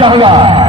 भेजा होगा।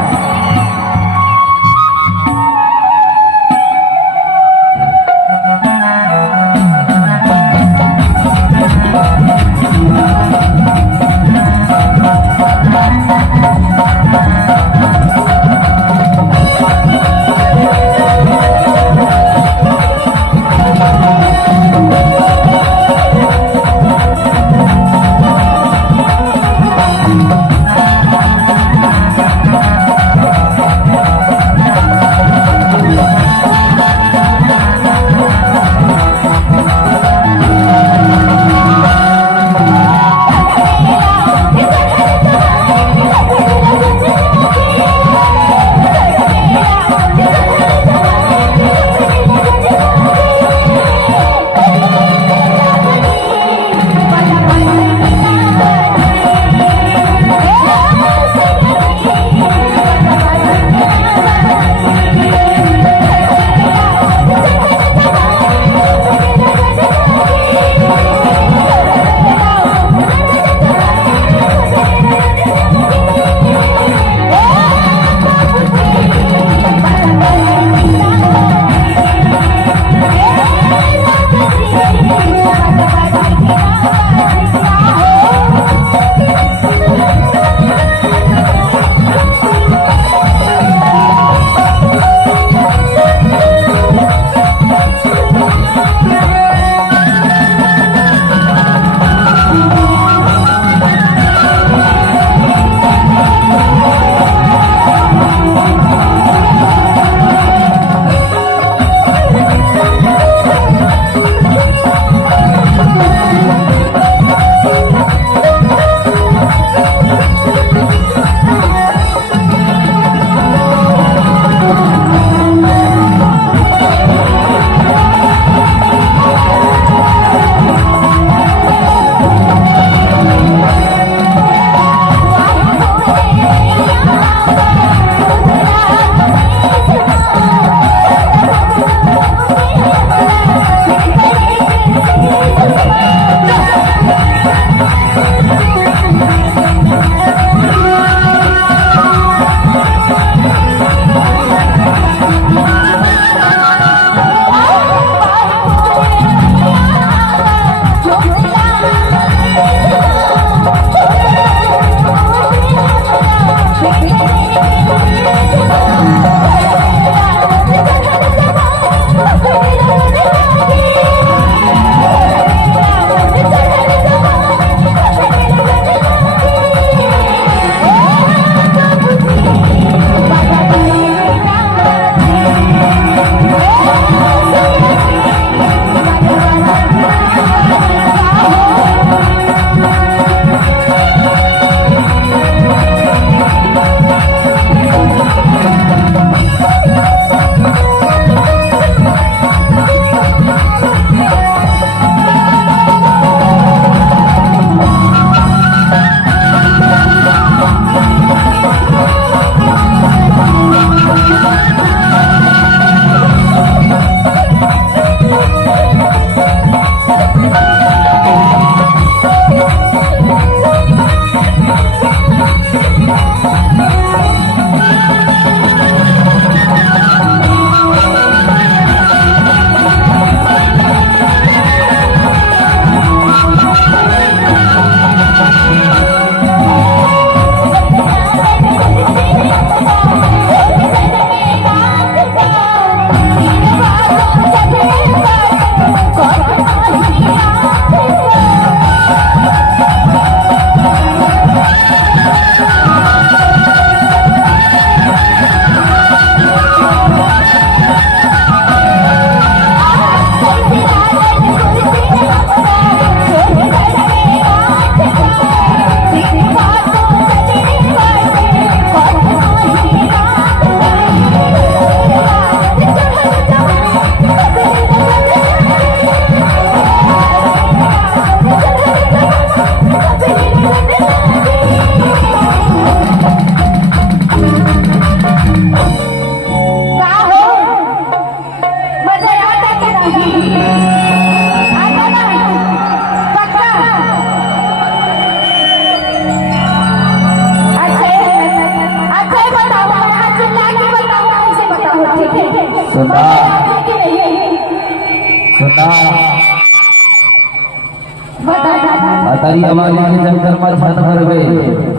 अतरी हमारी के चक्कर में छत भरबे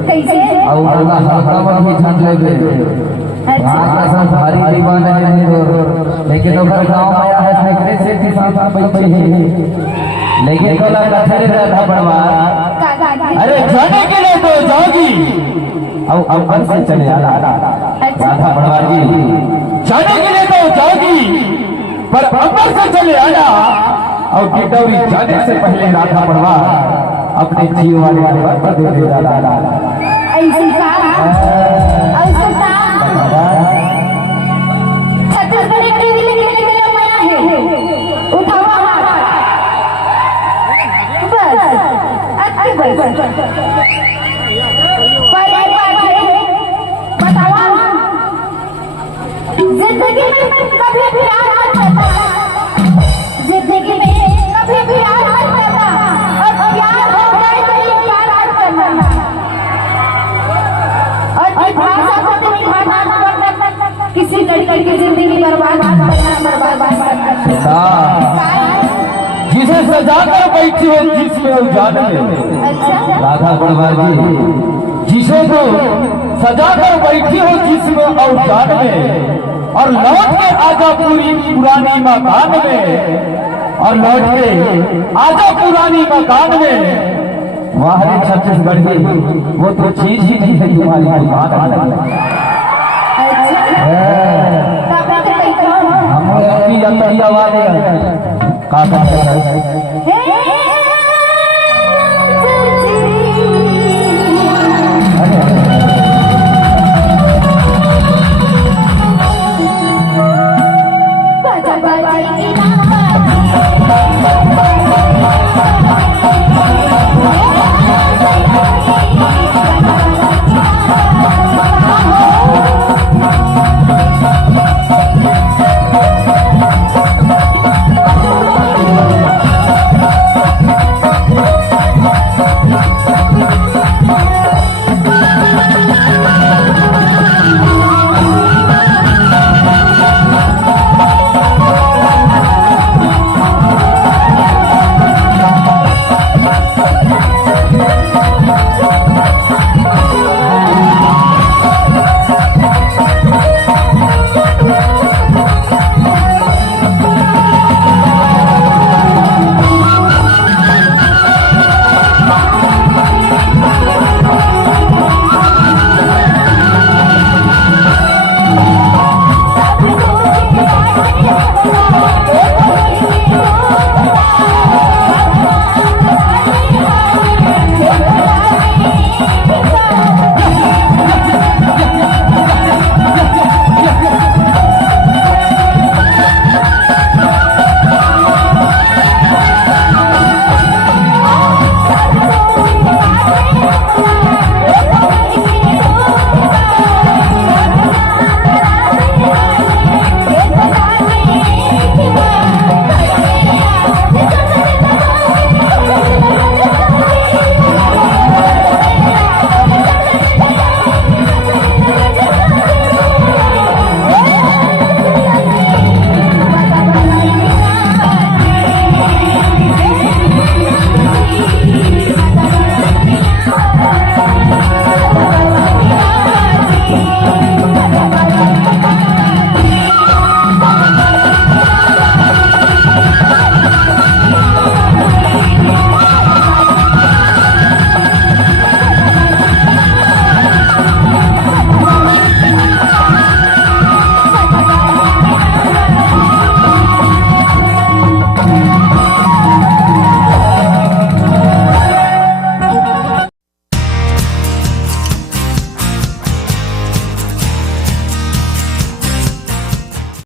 कैसे और उनका हल्का में भी छत लेबे भाग सब भारी दीवाना है तो लेकिन ओकर गांव में आया है सकरे से किसान बैठे हैं लेकिन तोला कथरे राधा बनवा अरे जाने के लिए तो जाओगी अब घर से चले आला राधा बनवा जी जाने के लिए तो जाओगी पर अंदर से चले आना और गिटौरी जाने से पहले राधा बनवा अपने जीव वाले पर दे दे दादा ऐसे छत्तीसगढ़ टीवी लेके मेरा मया है उठाओ बस बताओ जिंदगी में कभी प्यार मत करना जिंदगी में कभी प्यार मत करना और प्यार हो जाए तो इनकार मत करना और भाषा को निभाना किसी लड़की की जिंदगी बर्बाद करना जिसे सजा कर बैठी हो जिसमें उजान में राधा बनवार जी जिसे तो सजा कर बैठी हो जिसमें उजान में और लौट के आजा पूरी पुरानी मकान में और लौट के आजा पुरानी मकान में वहां छत्तीसगढ़ की वो तो चीज ही नहीं है तुम्हारी दुकान हम वाले काका